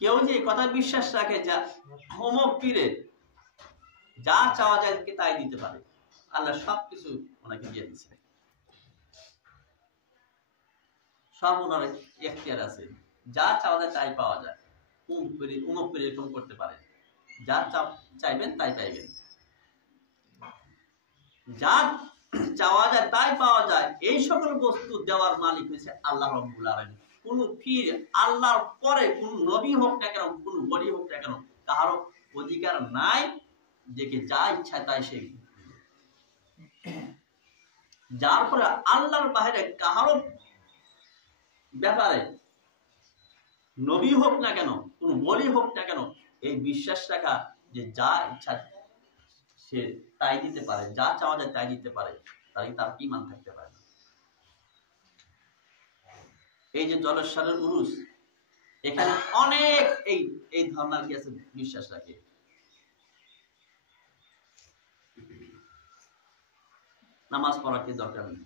কেউ যে কথা বিশ্বাস রাখে যা অমুক পীরে যা চাওয়া যায় তাই দিতে পারে, আল্লাহ সবকিছু ওনাকে দিয়ে দিচ্ছে, সব ওনার এখতিয়ার আছে, যা চাওয়া যায় তাই পাওয়া যায়। অমুক পীরে এরকম করতে পারে, যা চাইবেন তাই পাইবেন, যা চাওয়া যায় তাই পাওয়া যায়। এই সকল বস্তু দেওয়ার মালিক হয়েছে আল্লাহ রাব্বুল আলামিন। কোন পীর আল্লাহর পরে কোন নবী হোক না কেন, কোন ওলি হোক না কেন, কারো অধিকার নাই দেখে যা ইচ্ছা তাই সে, যার পরে আল্লাহর বাইরে কারো ব্যাপারে নবী হোক না কেন, কোন ওলি হোক না কেন, এই বিশ্বাস রাখা যে যা ইচ্ছা সে তাই দিতে পারে, যা চাওয়া যায় তাই দিতে পারে, তাই তার ঈমান থাকতে পারে। এই যে জলেশ্বরের উরুস, এখানে অনেক এই ধর্মের কি আছে বিশ্বাস রাখে। নামাজ পড়া কি দরকার নেই,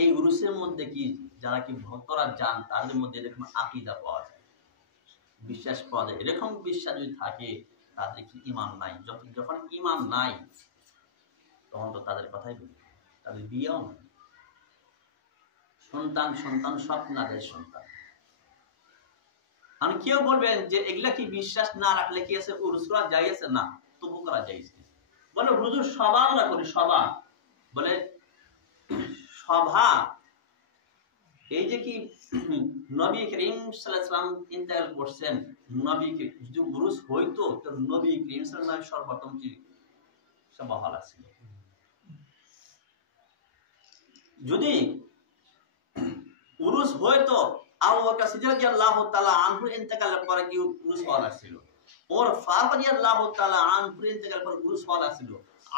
এই উরুসের মধ্যে কি যারা কি ভক্তরা যান তাদের মধ্যে এরকম আকীদা পাওয়া যায়, বিশ্বাস পাওয়া যায়। এরকম বিশ্বাস যদি থাকে তাদের কি ঈমান নাই? যখন ঈমান নাই তখন তো তাদের কথাই বলি, তাদের বিয়েও নাই, সন্তান সব নাদের সন্তান। আমি কেউ বলবেন যে এগুলা কি বিশ্বাস না রাখলে কি আছে উরুস করা যাইছে? না, তবু করা যাইছে। বলে হুজুর সভা আমরা করি, সভা বলে সভা, এই যে কি নবী করিম সাল্লাল্লাহু আলাইহি ওয়াসাল্লাম ইন্তেকাল করছেন, নবীকে যদি উরুস হইতো তো নবী করিম সাল্লাল্লাহু আলাইহি ওয়াসাল্লাম সর্বপ্রথম কি সভা হলা ছিল। যদি উরুস হইতো আবু বকর সিদ্দিক রাদিয়াল্লাহু তাআলা আনহু ইন্তেকালের পরে কি উরুস হলা ছিল, ওমর ফারুক রাদিয়াল্লাহু তাআলা আনহু ইন্তেকালের পর উরুস হলা ছিল,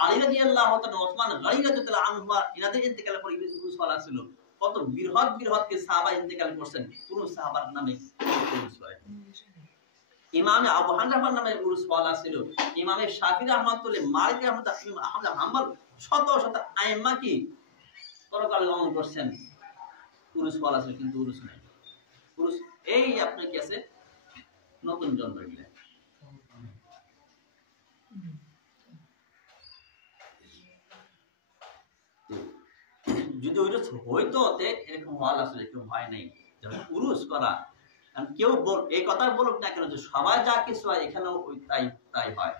আলী রাদিয়াল্লাহু তাআলা, ওসমান গনি রাদিয়াল্লাহু আনহু ইনাদের ইন্তেকালের পর উরুস হলা ছিল। কত বৃহৎ কে সাহাবা ইন্তেকাল করছেন, কোন সাহাবার নামে উরুস হয়? ইমামে আবু হানিফার নামে উরুস হলা ছিল, ইমামে শাফিঈ রাহমাতুল্লাহ, মালিক রাহমাতুল্লাহ, আহমদ হাম্বল, শত শত আইম্মা কি পরকালে গমন করছেন, উরুস হলা ছিল, কিন্তু উরুস নাই। উরুস এই আপনার কি আছে নতুন জন্ম গেলে। যদি উরুস হইতো এরকম হওয়া আসলে এরকম হয় নাই, উরুস করা। কেউ এই কথা বলুক না কেন যে সবাই যা কিছু হয় এখানেও তাই হয়,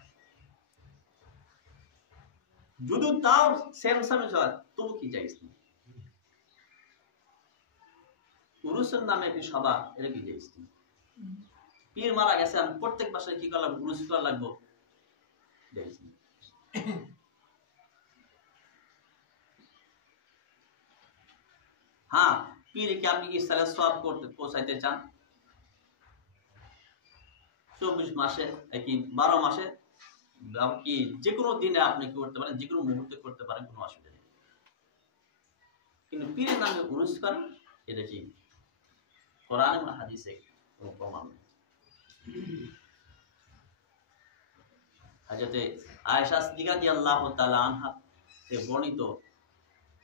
যদি তাও সেম হয় তবু কি চাইছি উরুসের নামে একটি সভা, এটা কি চাইছি? পীর মারা গেছে, আমি প্রত্যেক মাসে কি করলাম উরুস করা লাগবো চাইছি। হ্যাঁ, পীরকে আপনি ইসলামের সওয়াব করতে পৌঁছাইতে চান, 24 মাসে কি 12 মাসে কি যে কোনো দিনে আপনি কি করতে পারেন, যে কোনো মুহূর্তে করতে পারেন, কোনো অসুবিধা নেই। কিন্তু পীরের নামে উরুস করেন, এটা কি কোরআন এবং হাদিসে কোনো প্রমাণ নেই। হযরতে আয়েশা সিদ্দিকা রাদিয়াল্লাহু তাআলা আনহা তে বর্ণিত,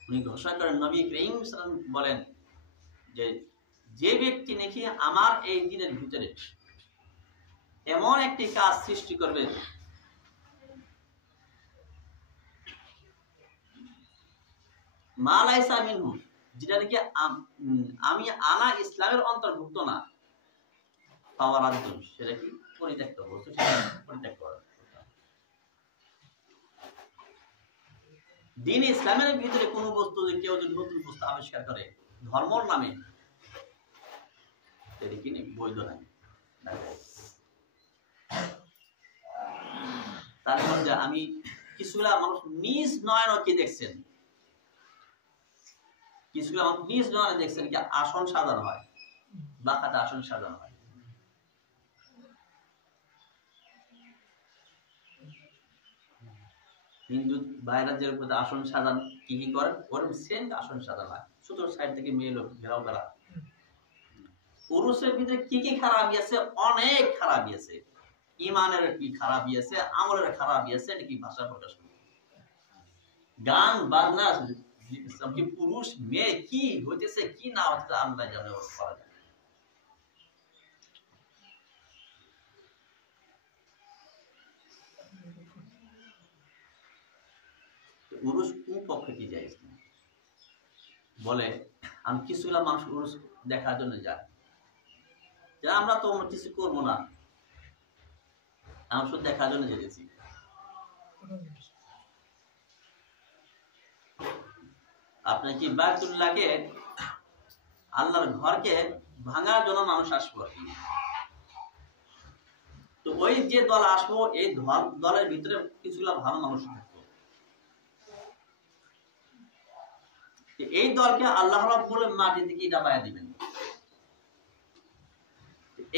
উনি ঘোষণা করেন নবী করিম সাল্লাল্লাহু আলাইহি ওয়াসাল্লাম বলেন যে ব্যক্তি নাকি আমার এই দিনের ভিতরে এমন একটি কাজ সৃষ্টি করবে মা লাইসা মিনহু, যেটা নাকি আমি আনা ইসলামের অন্তর্ভুক্ত না, পাওয়ার আদম, সেটা কি পরিত্যক্ত বস্তু, সেটা পরিত্যাগ করা। দিন ইসলামের ভিতরে কোন বস্তু কেউ যদি নতুন বস্তু আবিষ্কার করে ধর্মর নামে, সেটা কি বৈধ নাই। তারপর যে আমি কিছুগুলা মানুষ নিজ নয়ন কি দেখছেন, কিছুগুলা মানুষ নিজ নয়নে দেখছেন কি আসন সাজানো হয়, বাঁকাতে আসন সাজানো হয়। হিন্দু ভাইরা যে আসন সাজান কি করেন, ওরকম সেম আসন সাজানো হয়, ছোট সাইড থেকে মেয়ে লোক ঘেরাও করা। পুরুষের ভিতরে কি কি খারাপি আছে, অনেক খারাপি আছে, ইমানের কি খারাপি আছে, আমলের খারাপি আছে, এটা কি ভাষা প্রকাশ করে। গান বাজনা কি পুরুষ মেয়ে কি হইতেছে কি না হচ্ছে আল্লাহ জানে করা যায়। উরুস কোন পক্ষে কি যায় বলে, আমি কিছুগুলা মানুষ উরুস দেখার জন্য যায়, যে আমরা তো কিছু করবো না, আমি শুধু দেখার জন্য যেতেছি। আপনি কি বাইতুল্লাহকে আল্লাহর ঘরকে ভাঙার জন্য মানুষ আসবো, তো ওই যে দল আসবো এই দলের ভিতরে কিছুগুলা ভালো মানুষ থাকতো, এই দলকে আল্লাহ রাব্বুল মাটি থেকে ডাবায়া দিবেন।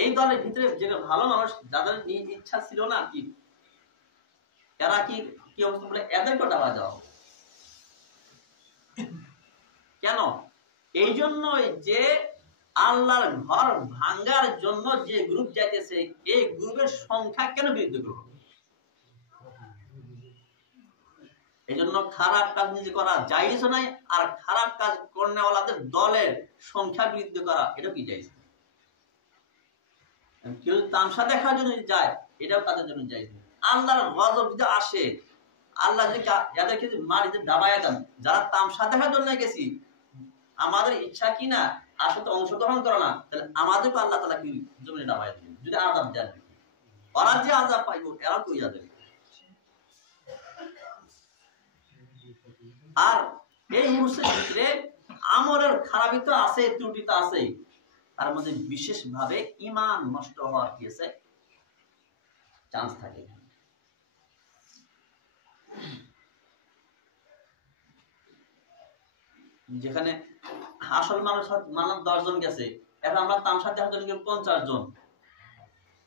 এই দলের ভিতরে যে ভালো মানুষ যাদের নিজ ইচ্ছা ছিল না কি, এরা কি কি অবস্থা বলে এদেরকে ডাবা দেওয়া হবে। কেন? এই জন্যই যে আল্লাহর ঘর ভাঙ্গার জন্য যে গ্রুপ যাইতেছে, এই গ্রুপের সংখ্যা কেন বৃদ্ধি করবে? এই জন্য খারাপ কাজ নিজে করা জায়েজ নাই, আর খারাপ কাজ করনেওয়ালাদের দলের সংখ্যা বৃদ্ধি করা এটা কি জায়েজ? কেউ তামসা দেখার জন্য যায়, এটাও তাদের জন্য জায়েজ নেই। আল্লাহর গজব যদি আসে, আল্লাহ যদি এদেরকে মাটিতে ডাবায়া দেন, যারা তামসা দেখার জন্য গেছি, আমাদের ইচ্ছা কি না আসলে অংশগ্রহণ করে না, তাহলে আমাদেরকে আল্লাহ তাআলা কি জমিনে ডাবায়া দিবেন, যদি আযাব দেন। ওরা যে আযাব পাইব এরা কই যাবে? আর এই উরুসের ভিতরে আমলের খারাপি তো আছে, ত্রুটি তো আছে, তার মধ্যে বিশেষ ভাবে ঈমান নষ্ট হওয়ার কি আছে চান্স থাকে। যেখানে আসল মানুষ 10 জন গেছে, এখন আমরা তামসা দেখার জন্য 50 জন,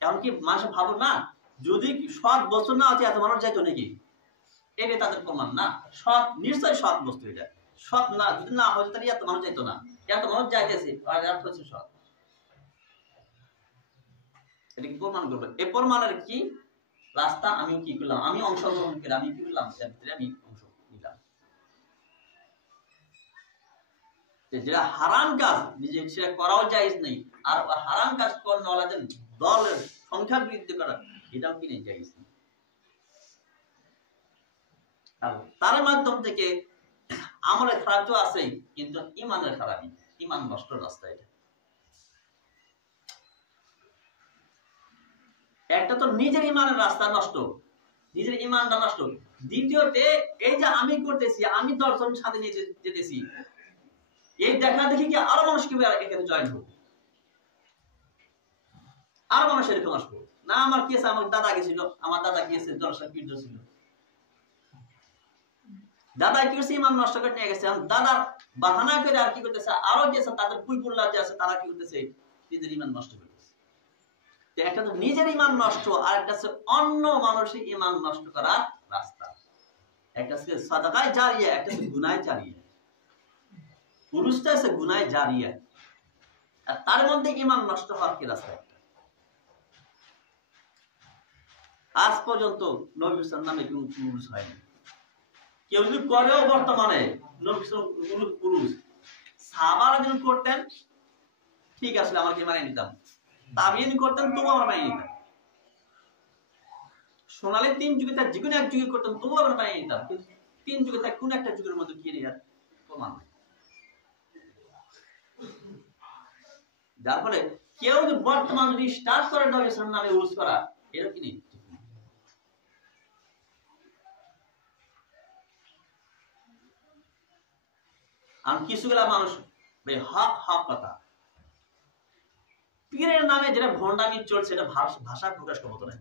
এখন কি মানুষ ভাবো না যদি সৎ বস্তু না হচ্ছে এত মানুষ যাইতো নাকি? এটা তাদের প্রমাণ না, সৎ নিশ্চয়ই সৎ বস্তু, এটা সৎ না যদি না হতো তাহলে এত মানুষ যাইতো না, এত মানুষ যাইতেছে হচ্ছে সৎ। এটা কি প্রমাণ করবে? এই প্রমাণের কি রাস্তা? আমি কি করলাম, আমি অংশগ্রহণ করে আমি কি করলাম, আমি অংশ নিলাম। যেটা হারাম কাজ নিজে সেটা করাও জায়েজ নেই, আর হারাম কাজ করনেওয়ালাদের দলের সংখ্যা বৃদ্ধি করা এটাও কি নেই, জায়েজ নেই। তার মাধ্যম থেকে আমলের খারাপ তো আছেই, কিন্তু ঈমানের খারাপই, ঈমান নষ্ট রাস্তা। এটা একটা তো নিজের ঈমানের রাস্তা নষ্ট, নিজের ঈমানটা নষ্ট। দ্বিতীয়তে এই যে আমি করতেছি, আমি 10 জন সাথে নিয়ে যেতেছি, এই দেখা দেখি কি আরো মানুষ কি এখানে জয়েন হোক, আরো মানুষ এরকম আসবো না। আমার কি আছে, আমার দাদা গেছিল, আমার দাদা গিয়েছে জলসা পীঠ ছিল, দাদা কি করছে ঈমান নষ্ট করে নিয়ে গেছে, দাদার বাহানা করে আর কি করতেছে, আরো গেছে তাদের পুইপুল্লা যে আছে তারা কি করতেছে, নিজের ঈমান নষ্ট করতেছে। একটা তো নিজের ঈমান নষ্ট, আর একটা হচ্ছে অন্য মানুষের ঈমান নষ্ট করার রাস্তা। একটা হচ্ছে সাদাকায়ে জারিয়া, একটা হচ্ছে গুনাহে জারিয়া। পুরুষটা আছে গুনাহে জারিয়া, আর তার মধ্যে ঈমান নষ্ট হওয়ার কি রাস্তা? আজ পর্যন্ত নবী সাল্লাল্লাহু আলাইহি ওয়াসাল্লাম নামে কোনো পুরুষ হয়নি। কেউ যদি করেও বর্তমানে নবী সাল্লাল্লাহু পুরুষ সাহাবারা যদি করতেন ঠিক আছে, আমাকে মানিয়ে নিতাম, তাবিঈন করতেন তবু আমরা মানিয়ে নিতাম, সোনালী 3 যুগে তার যেকোনো এক যুগে করতেন তবু আমরা মানিয়ে নিতাম, কিন্তু 3 যুগে তার কোন একটা যুগের মধ্যে কি নিয়ে প্রমাণ নেই। যার ফলে কেউ যদি বর্তমান যদি স্টার্ট করে নবী সাল্লাল্লাহু আলাইহি ওয়াসাল্লাম নামে উরুস করা, এর কি নেই। আর কিছুগুলা মানুষ হক কথা, পীরের নামে যেটা ভণ্ডামি চলছে, এটা ভাষা প্রকাশ করতে না।